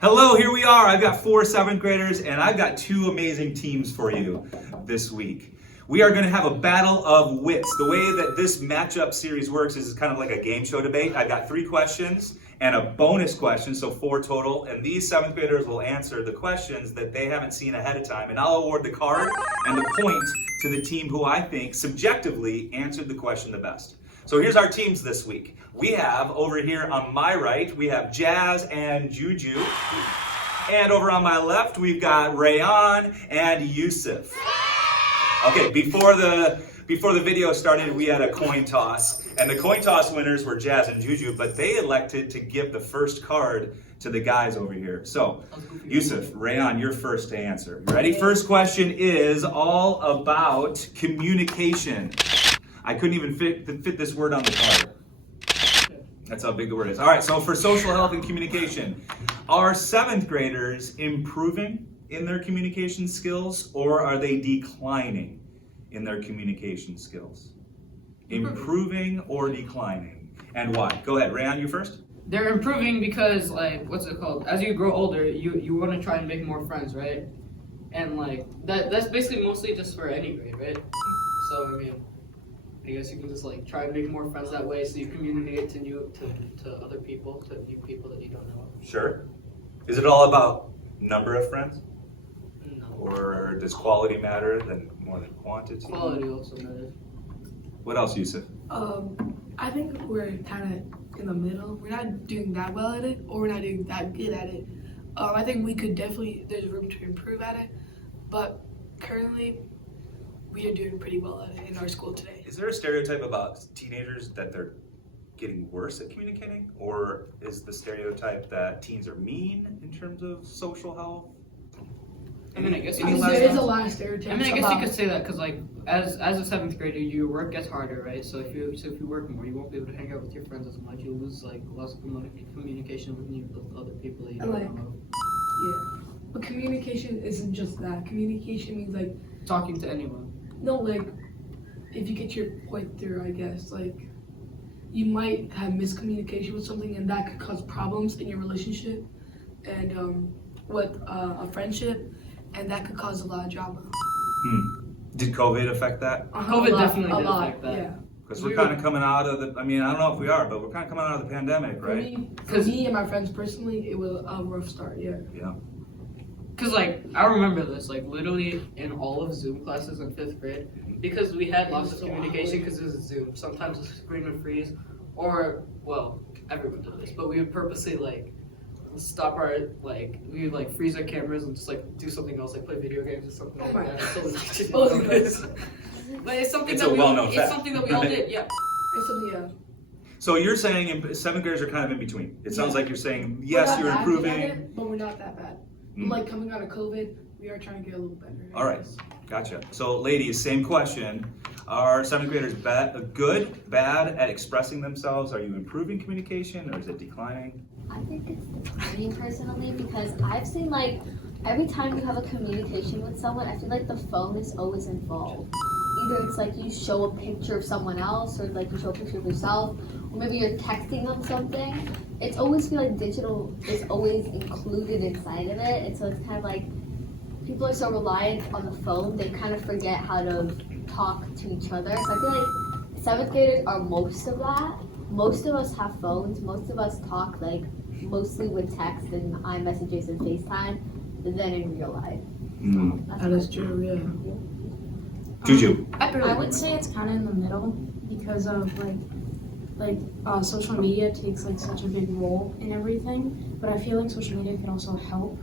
Hello, here we are. I've got 4 7th graders and I've got 2 amazing teams for you this week. We are going to have a battle of wits. The way that this matchup series works is kind of like a game show debate. I've got 3 questions and a bonus question, so 4 total. And these 7th graders will answer the questions that they haven't seen ahead of time. And I'll award the card and the point to the team who I think subjectively answered the question the best. So here's our teams this week. We have over here on my right, we have Jas and JuJu. And over on my left, we've got Rayyan and Yusuf. Okay, before the video started, we had a coin toss. And the coin toss winners were Jas and JuJu, but they elected to give the first card to the guys over here. So, Yusuf, Rayyan, you're first to answer. You ready? First question is all about communication. I couldn't even fit this word on the card. That's how big the word is. All right, so for social health and communication, are 7th graders improving in their communication skills, or are they declining in their communication skills? Improving or declining? And why? Go ahead, Rayyan, you first. They're improving because, like, what's it called? As you grow older, you want to try and make more friends, right? And like that's basically mostly just for any grade, right? So I mean, I guess you can just like try and make more friends that way, so you communicate to other people, to new people that you don't know. Sure. Is it all about number of friends? No. Or does quality matter more than quantity? Quality also matters. What else, Yusuf? I think we're kind of in the middle. We're not doing that well at it, or we're not doing that good at it. I think we could definitely, there's room to improve at it, but currently we are doing pretty well at it in our school today. Is there a stereotype about teenagers that they're getting worse at communicating? Or is the stereotype that teens are mean in terms of social health? I mean, I guess There is a lot of stereotypes. I mean, I guess you could say that because, like, as a 7th grader, your work gets harder, right? So if you work more, you won't be able to hang out with your friends as much. You'll lose like lots of communication with other people that you don't know. Yeah, but communication isn't just that. Communication means like Talking to anyone. no, like if you get your point through, I guess like you might have miscommunication with something, and that could cause problems in your relationship and with a friendship, and that could cause a lot of drama. Did COVID affect that? COVID definitely did affect that. Yeah. Because we're kind of coming out of the, I mean, I don't know if we are, but we're kind of coming out of the pandemic, right? For me and my friends personally, it was a rough start, yeah. Yeah. Cause like I remember this, like literally in all of Zoom classes in 5th grade, because we had lots of communication because it was Zoom. Sometimes the screen would freeze, or well, everyone did this, but we would purposely like stop our we would like freeze our cameras and just like do something else, like play video games or something like that. So we actually know this. But it's something It's that a well-known fact, something that we all right? did, yeah. It's something, yeah. So you're saying 7th graders are kind of in between. It sounds Yeah. like you're saying, We're yes, not you're that good at improving. it, but we're not that bad. Like coming out of COVID, we are trying to get a little better. All right, gotcha. So ladies, same question. Are 7th graders good, bad at expressing themselves? Are you improving communication, or is it declining? I think it's declining personally, because I've seen like every time you have a communication with someone, I feel like the phone is always involved. Either it's like you show a picture of someone else, or like you show a picture of yourself, or maybe you're texting them something. It's always feel like digital is always included inside of it, and so it's kind of like people are so reliant on the phone, they kind of forget how to talk to each other. So I feel like 7th graders are most of that. Most of us have phones. Most of us talk like mostly with text and iMessages and FaceTime than in real life. That is true, yeah. JuJu. I would say it's kind of in the middle because of social media takes like such a big role in everything, but I feel like social media can also help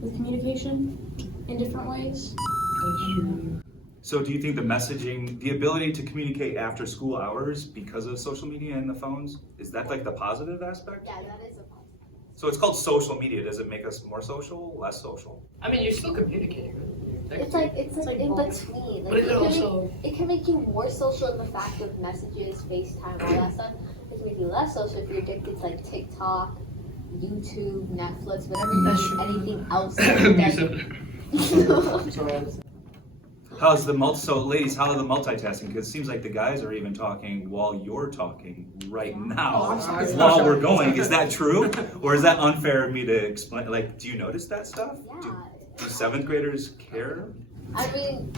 with communication in different ways. So do you think the messaging, the ability to communicate after school hours because of social media and the phones, is that like the positive aspect? Yeah, that is a positive. So it's called social media. Does it make us more social, less social? I mean, you're still communicating. It's like in both. between. But Like, it also, it can make you more social in the fact of messages, FaceTime, all that stuff. It can make you less social if you're addicted to like TikTok, YouTube, Netflix, whatever you That's need, true. anything else. That How's the so ladies, how are the multitasking? Because it seems like the guys are even talking while you're talking right now I'm sorry. while we're going. Is that true? Or is that unfair of me to explain? Like, do you notice that stuff? Yeah. Do seventh graders care? I mean,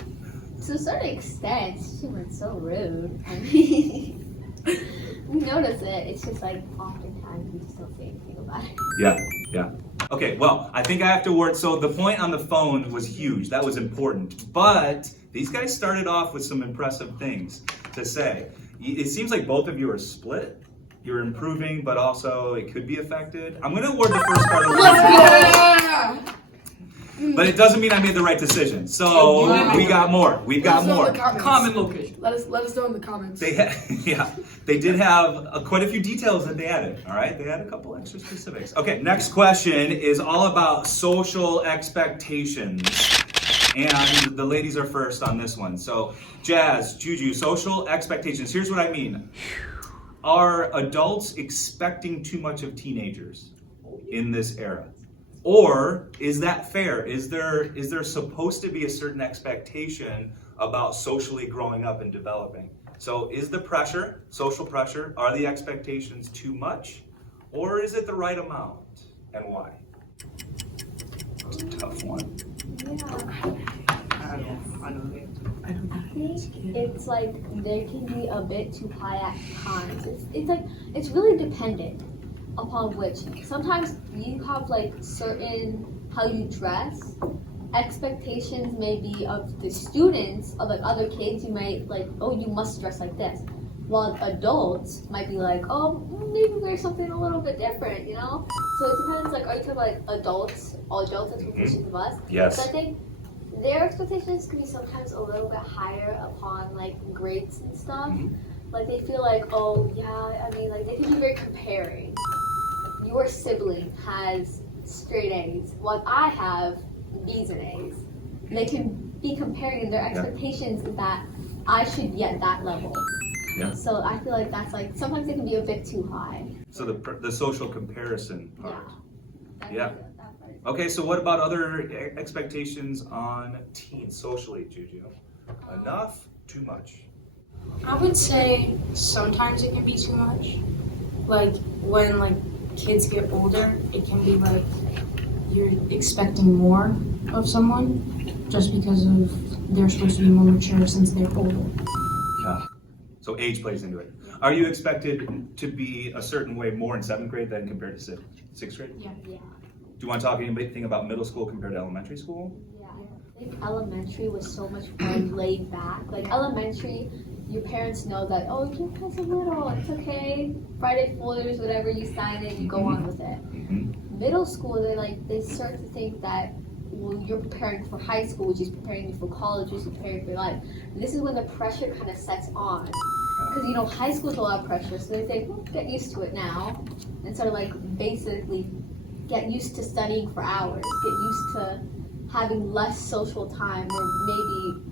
to a certain extent, she was so rude. I mean, we notice it. It's just like oftentimes we just don't say anything about it. Yeah. Okay, well, I think I have to work. So the point on the phone was huge. That was important. But these guys started off with some impressive things to say. It seems like both of you are split. You're improving, but also it could be affected. I'm going to award the first part of the but it doesn't mean I made the right decision. So we got more. We've got more. Common location. Let us know in the comments. They did have quite a few details that they added. All right, they had a couple extra specifics. Okay, next question is all about social expectations, and the ladies are first on this one. So, Jas, JuJu, social expectations. Here's what I mean: are adults expecting too much of teenagers in this era? Or is that fair? Is there supposed to be a certain expectation about socially growing up and developing? So is the pressure, social pressure, are the expectations too much? Or is it the right amount? And why? That's a tough one. I don't know. I think it's like they can be a bit too high at times. It's like it's really dependent upon which. Sometimes you have like certain how you dress. Expectations maybe of the students, of like other kids, you might like, oh, you must dress like this. While adults might be like, oh, maybe wear something a little bit different, you know? So it depends, like, are you talking like adults, all adults expectations of us? Yes. So I think their expectations can be sometimes a little bit higher upon like grades and stuff. Like they feel like, oh yeah, I mean like they can be very comparing. Your sibling has straight A's, while I have B's and A's. They can be comparing their expectations that I should be at that level. Yeah. So I feel like that's like sometimes it can be a bit too high. So the social comparison part. Yeah. Okay, so what about other expectations on teens socially, JuJu? Enough? Too much? I would say sometimes it can be too much. Like when like kids get older, it can be like you're expecting more of someone just because of they're supposed to be more mature since they're older. Yeah. So age plays into it. Are you expected to be a certain way more in 7th grade than compared to 6th grade? Yeah. Yeah. Do you want to talk anything about middle school compared to elementary school? Yeah. I think elementary was so much more laid back. Like elementary, your parents know that, oh, your kids are little, it's okay. Friday Foolers, whatever, you sign it, you go on with it. Middle school, they start to think that, well, you're preparing for high school, which is preparing you for college, which is preparing for your life. And this is when the pressure kind of sets on. Because, high school's a lot of pressure, so they think, well, get used to it now. And sort of basically get used to studying for hours, get used to having less social time, or maybe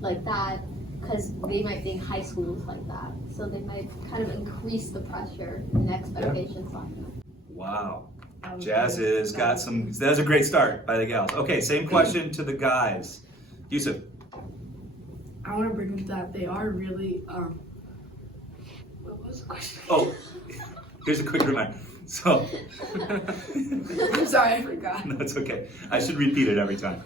like that, because they might think high school is like that. So they might kind of increase the pressure and expectations on them. Wow. Jas has got some, that's a great start by the gals. Okay, same question to the guys. Yusuf. I want to bring up that they are really, what was the question? Oh, here's a quick reminder. So, I'm sorry, I forgot. no, it's okay. I should repeat it every time.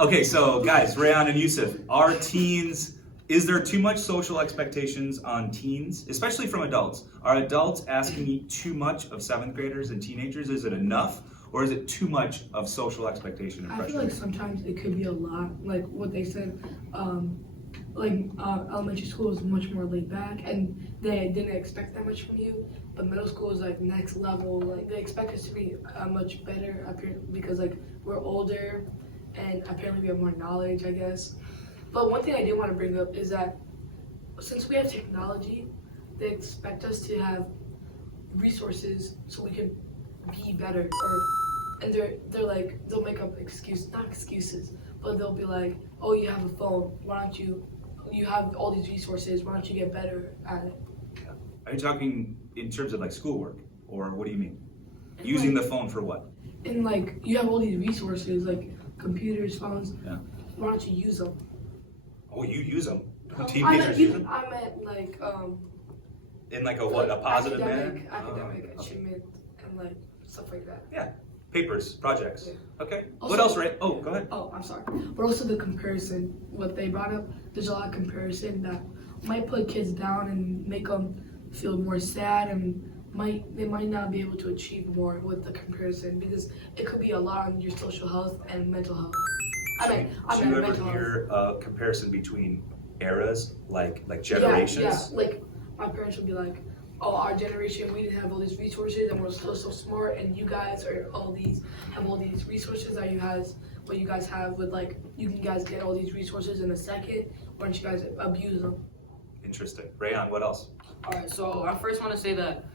Okay, so guys, Rayyan and Yusuf, are teens, is there too much social expectations on teens, especially from adults? Are adults asking too much of 7th graders and teenagers? Is it enough, or is it too much of social expectation and I pressure? feel like sometimes it could be a lot, like what they said, elementary school is much more laid back and they didn't expect that much from you, but middle school is like next level. Like they expect us to be much better because like we're older and apparently we have more knowledge, I guess. But one thing I did want to bring up is that since we have technology, they expect us to have resources so we can be better, and they're like, they'll make up not excuses, but they'll be like, oh, you have a phone, why don't you have all these resources, why don't you get better at it? Are you talking in terms of like schoolwork, or what do you mean? Using the phone for what? And like, you have all these resources, like computers, phones. Yeah. why don't you use them? Oh, you use them. I Teenagers meant, use them? I meant like In like a what? A positive academic, manner? academic Oh, okay. achievement and like stuff like that. Papers, projects. Yeah. Okay. Also- What else, Ray? Oh, go ahead. Oh, I'm sorry. But also the comparison, what they brought up, there's a lot of comparison that might put kids down and make them feel more sad and they might not be able to achieve more with the comparison because it could be a lot on your social health and mental health. Do you ever mental health. hear a comparison between eras, like Yeah, generations? like my parents would be like, oh, our generation, we didn't have all these resources and we're so smart and you guys have all these resources that what you guys have with like, you can guys get all these resources in a second, why don't you guys abuse them? Interesting. Rayyan, what else? Alright, so I first want to say that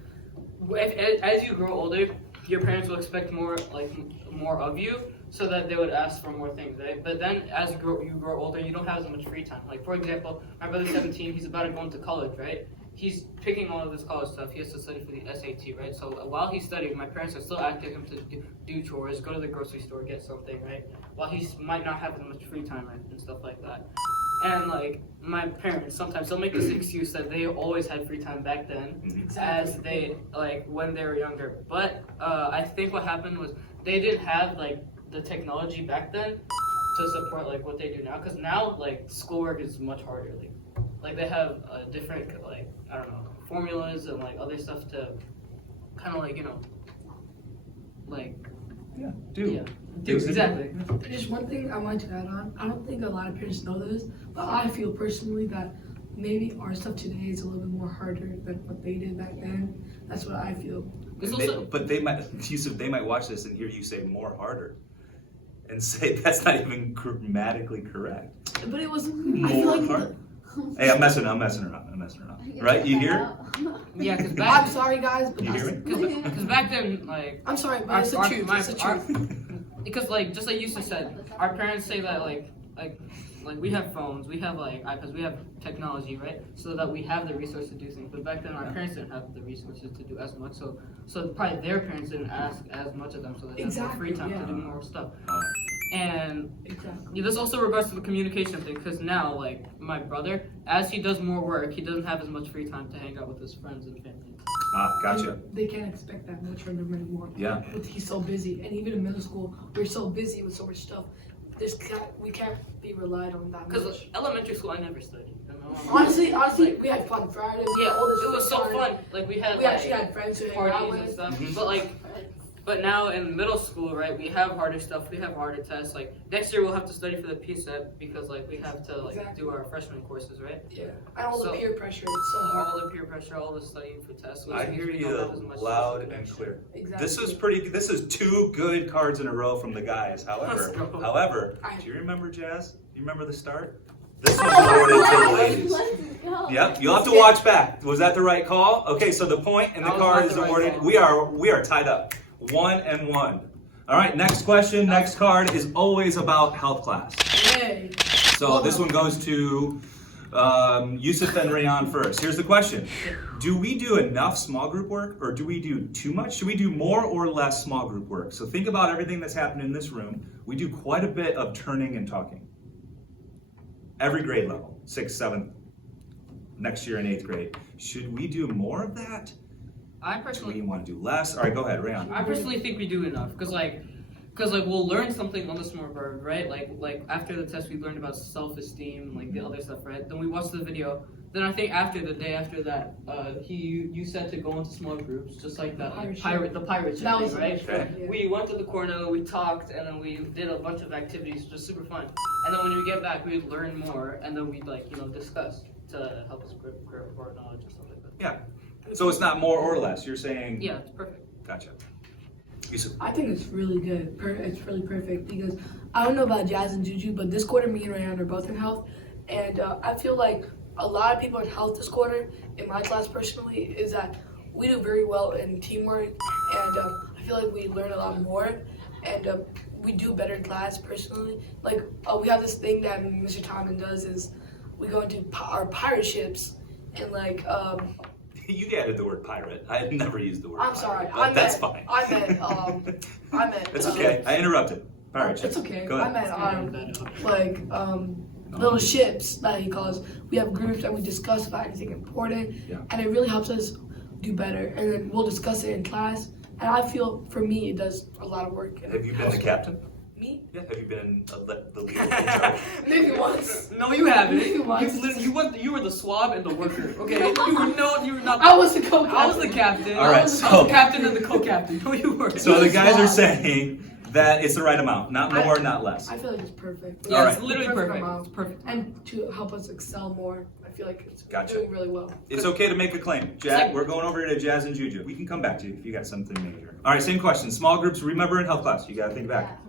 as you grow older, your parents will expect more of you, so that they would ask for more things, right? But then as you grow older, you don't have as much free time. Like for example, my brother's 17, he's about to go into college, right? He's picking all of this college stuff. He has to study for the SAT, right? So while he's studying, my parents are still asking him to do chores, go to the grocery store, get something, right? While he might not have as much free time and stuff like that. And like my parents, sometimes they'll make this excuse that they always had free time back then, as they when they were younger. But I think what happened was they didn't have the technology back then to support what they do now. Because now schoolwork is much harder. Like they have different I don't know, formulas and other stuff to kind of do exactly. Just one thing I wanted to add on. I don't think a lot of parents know this, but I feel personally that maybe our stuff today is a little bit more harder than what they did back then. That's what I feel. But they might, Yusuf, they might watch this and hear you say more harder, and say that's not even grammatically correct. But it was More hard. Hey, I'm messing around. Right? You hear? Yeah, because I'm back sorry, guys, but You hear me? because back then I'm sorry, but it's the truth. It's the truth. because just like Yusuf said, our parents say that we have phones, we have iPads, we have technology, right? So that we have the resources to do things. But back then, our parents didn't have the resources to do as much. So probably their parents didn't ask as much of them, so they had more free time to do more stuff. And this also regards to the communication thing, because now, my brother, as he does more work, he doesn't have as much free time to hang out with his friends and family. Gotcha. They can't expect that much from him anymore. Yeah. He's so busy, and even in middle school, we're so busy with so much stuff. We can't be relied on that much. Because elementary school, I never studied. Honestly, we had fun Friday. Yeah, it was so fun. We actually had friends who hang out parties with and us. stuff. But now in middle school, right, we have harder stuff. We have harder tests. Next year we'll have to study for the PSET because we have to do our freshman courses, right? Yeah, and all the peer pressure. It's so hard. All the peer pressure, all the studying for tests. I hear you loud and clear. Exactly. This is two good cards in a row from the guys. However, do you remember Jas? Do you remember the start? This one's awarded to the ladies. Yep, you'll have to watch back. Was that the right call? Okay, so the point and the card is awarded. We are tied up. 1-1. All right, next question. Next card is always about health class. Yay. So this one goes to Yusuf and Rayyan first. Here's the question. Do we do enough small group work, or do we do too much? Should we do more or less small group work? So think about everything that's happened in this room. We do quite a bit of turning and talking. Every grade level, 6th, 7th, next year in 8th grade. Should we do more of that? I Do personally we want to do less? All right, go ahead, Rayyan. I personally think we do enough, because we'll learn something on the smart verb, right? Like after the test we learned about self-esteem, the other stuff, right? Then we watched the video. Then I think the day after that, you said to go into small groups, just like that the pirate ship thing, right? Okay. We went to the corner, we talked, and then we did a bunch of activities, just super fun. And then when we get back, we'd learn more, and then we'd discuss to help us grow our knowledge and stuff like that. Yeah. So it's not more or less. You're saying. Yeah, it's perfect. Gotcha. Yusuf. I think it's really good. It's really perfect because I don't know about Jas and JuJu, but this quarter me and Rayyan are both in health, and I feel like a lot of people in health this quarter, in my class personally, is that we do very well in teamwork, and I feel like we learn a lot more, and we do better in class personally. We have this thing that Mr. Tomlin does is we go into our pirate ships, and You added the word pirate. I had never used the word I'm pirate. sorry. But that's fine. I meant. It's okay. I interrupted. All right, It's okay. Go I ahead. meant like little ships that he calls. We have groups that we discuss about anything important, Yeah. and it really helps us do better. And then we'll discuss it in class. And I feel for me it does a lot of work. And Have you been the captain? Me? Yeah. Have you been the leader? in charge? Maybe once. No, you haven't. Maybe once. You were the swab and the worker. Okay, you were not. I was the co-captain. I was the captain. All right, I was so- the captain and the co-captain. No, you were. So the guys are saying that it's the right amount, not more, not less. I feel like it's perfect. Yeah, All it's right. literally Perfect perfect. amount. It's perfect. And to help us excel more, I feel like it's Gotcha. doing really well. It's okay to make a claim. Jack, we're going over to Jas and JuJu. We can come back to you if you got something major. All right, same question. Small groups, remember in health class, you got to think back.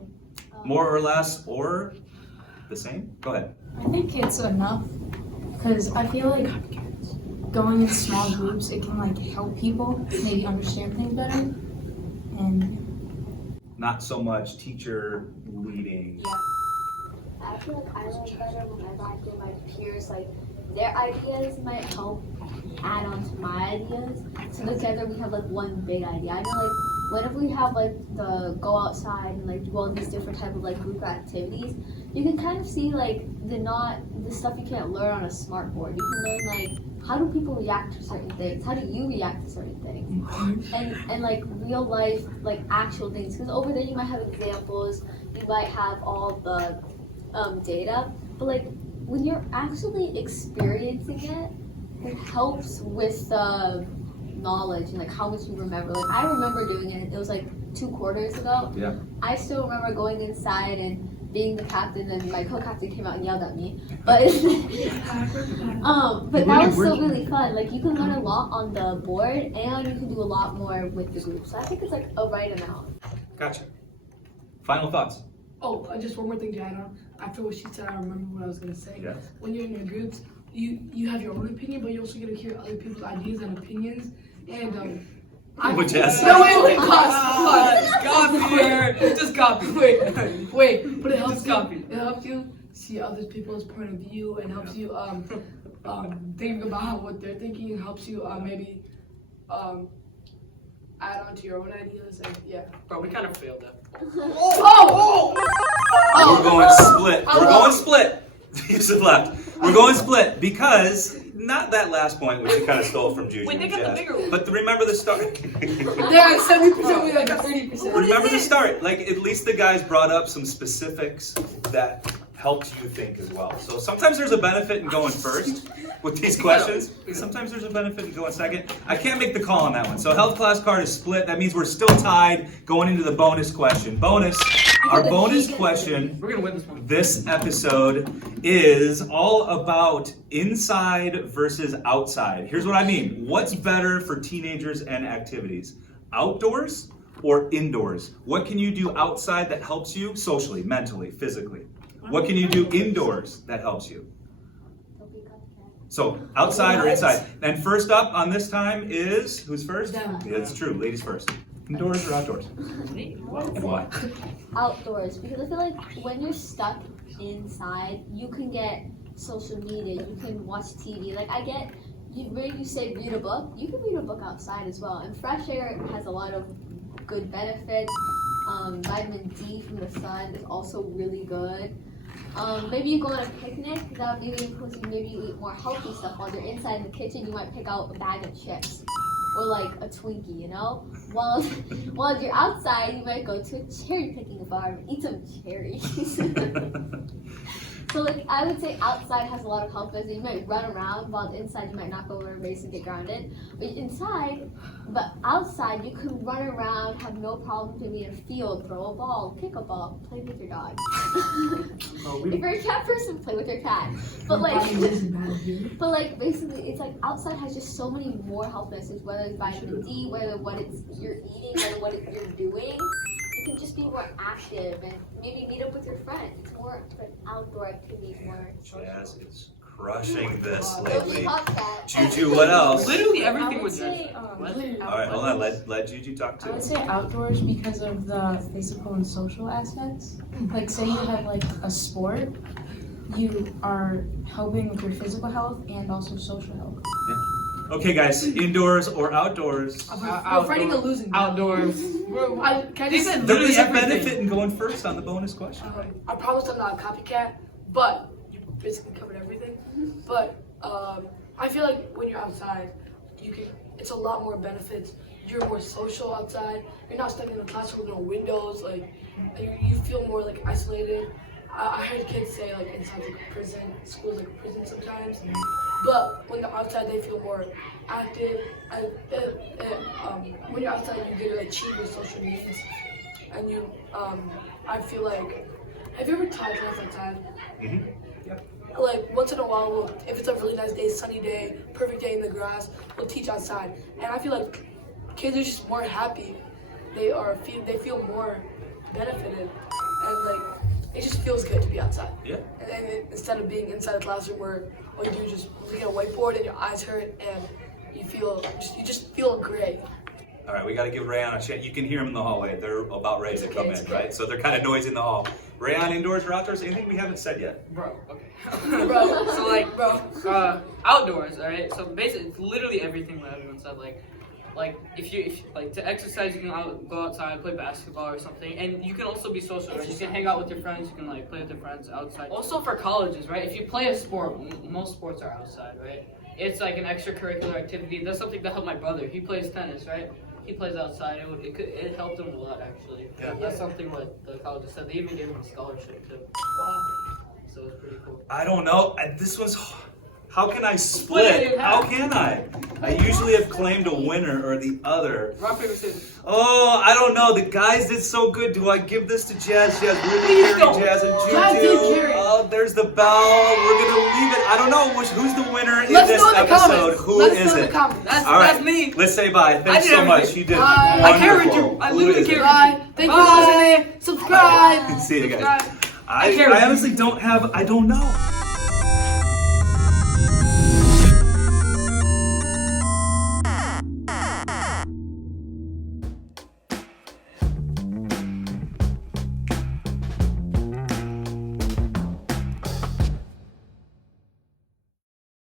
More or less or the same? Go ahead. I think it's enough because I feel like going in small groups, it can like help people maybe understand things better. And Not so much teacher leading. I feel like I learn better whenever I hear my peers, like, their ideas might help add on to my ideas. So together we have, like, one big idea. I know, like, whenever we have, like, the go outside and, like, do all these different type of, like, group activities, you can kind of see, like, the stuff you can't learn on a smart board. You can learn, like, how do people react to certain things? How do you react to certain things? And like real life, like actual things. Because over there you might have examples, you might have all the data, but like when you're actually experiencing it, it helps with the knowledge and like how much you remember. Like I remember doing it. It was like 2 quarters ago. Yeah. I still remember going inside and being the captain, and my co-captain came out and yelled at me. But but that was still really fun. Like you can learn a lot on the board, and you can do a lot more with the group. So I think it's like a right amount. Gotcha. Final thoughts. Oh, just one more thing to add on. After what she said, I remember what I was gonna say. Yeah. When you're in your groups, you have your own opinion, but you also get to hear other people's ideas and opinions. And What Jas said. no, wait, pause. Got me here. Just got me. Wait, but it helps Just you. copy. It helps you see other people's point of view, and helps you think about what they're thinking. It helps you maybe add on to your own ideas, and yeah. Bro, we kind of failed that. We're going split. We're going split. Yusuf left. We're going split because not that last point, which you kind of stole from JuJu Wait, they and got the Jas. bigger one. But remember the start. They're at 70%, we like 30%. Remember the start. Like at least the guys brought up some specifics that helped you think as well. So sometimes there's a benefit in going first with these questions. Sometimes there's a benefit in going second. I can't make the call on that one. So health class card is split. That means we're still tied going into the bonus question. Our bonus question We're gonna win this one. this episode is all about inside versus outside. Here's what I mean. What's better for teenagers and activities? Outdoors or indoors? What can you do outside that helps you socially, mentally, physically? What can you do indoors that helps you? So outside or inside? And first up on this time is, who's first? Them. Yeah, it's true, ladies first. Indoors or outdoors? And why? Outdoors, because I feel like when you're stuck inside, you can get social media, you can watch TV. Like I get, when you say read a book, you can read a book outside as well. And fresh air has a lot of good benefits. Vitamin D from the sun is also really good. Maybe you go on a picnic, that would be really cool. So maybe you eat more healthy stuff. While you're inside in the kitchen, you might pick out a bag of chips. Or like a Twinkie, you know? While you're outside, you might go to a cherry picking farm and eat some cherries. So like I would say outside has a lot of health benefits. You might run around, while inside you might knock over a vase and get grounded. But outside you can run around, have no problem to be in a field, throw a ball, kick a ball, play with your dog. If you're a cat person, play with your cat. But like basically it's like outside has just so many more health benefits, whether it's vitamin D, whether what you're eating, whether what you're doing. You can just be more active and maybe meet up with your friends. It's more like outdoor activities, more social. Jas is crushing this Go lately. talk that. JuJu, what else? Literally I everything would was say, What? All right, hold on. Let JuJu talk I would too. say outdoors because of the physical and social aspects. Like say you have like a sport, you are helping with your physical health and also social health. Okay, guys, indoors or outdoors? We're fighting a losing battle. Outdoors. Can I just say, There is a everything. benefit in going first on the bonus question. I promise I'm not a copycat, but you basically covered everything. But I feel like when you're outside, it's a lot more benefits. You're more social outside. You're not stuck in a classroom with no windows. Like you feel more like isolated. I heard kids say like inside like a prison, school's like a prison sometimes. But when they're outside, they feel more active. When you're outside, you get to achieve your social needs, and I feel like, have you ever taught class outside? Mm-hmm. Yep. Like once in a while, if it's a really nice day, sunny day, perfect day in the grass, we'll teach outside, and I feel like kids are just more happy. They feel more benefited, and like it just feels good to be outside. Yeah. And instead of being inside a classroom where all you do is just look at a whiteboard and your eyes hurt and you just feel gray. All right, we got to give Rayyan a chance. You can hear him in the hallway. They're about ready to come in, right? So they're kind of noisy in the hall. Rayyan, indoors or outdoors? Anything we haven't said yet? Bro, okay. Bro. So like, outdoors, alright? So basically, it's literally everything that everyone said. Like if you like to exercise, you can go outside, play basketball or something, and you can also be social, right? You can hang out with your friends, you can like play with your friends outside. Also for colleges, right? If you play a sport, most sports are outside, right? It's like an extracurricular activity. That's something that helped my brother. He plays tennis, right? He plays outside. It helped him a lot actually. Yeah. That's something what the colleges said. They even gave him a scholarship too. So it's pretty cool. I don't know. This one's. How can I split? How can I? I usually have claimed a winner or the other. Rock, paper, scissors. Oh, I don't know. The guys did so good. Do I give this to Jas? Jas really carried Jas and Jas did JuJu. carry. Oh, there's the bell. We're gonna leave it. I don't know who's the winner in Let's this know in the episode. comments. Who Let us is know in it? the comments. All right, That's me. let's say bye. Thanks did so much. everything. You did Bye. I carried wonderful. you. I Who literally is it? carried Bye. Thank you for Bye. listening. Subscribe. See you guys. Subscribe. I honestly don't have. I don't know.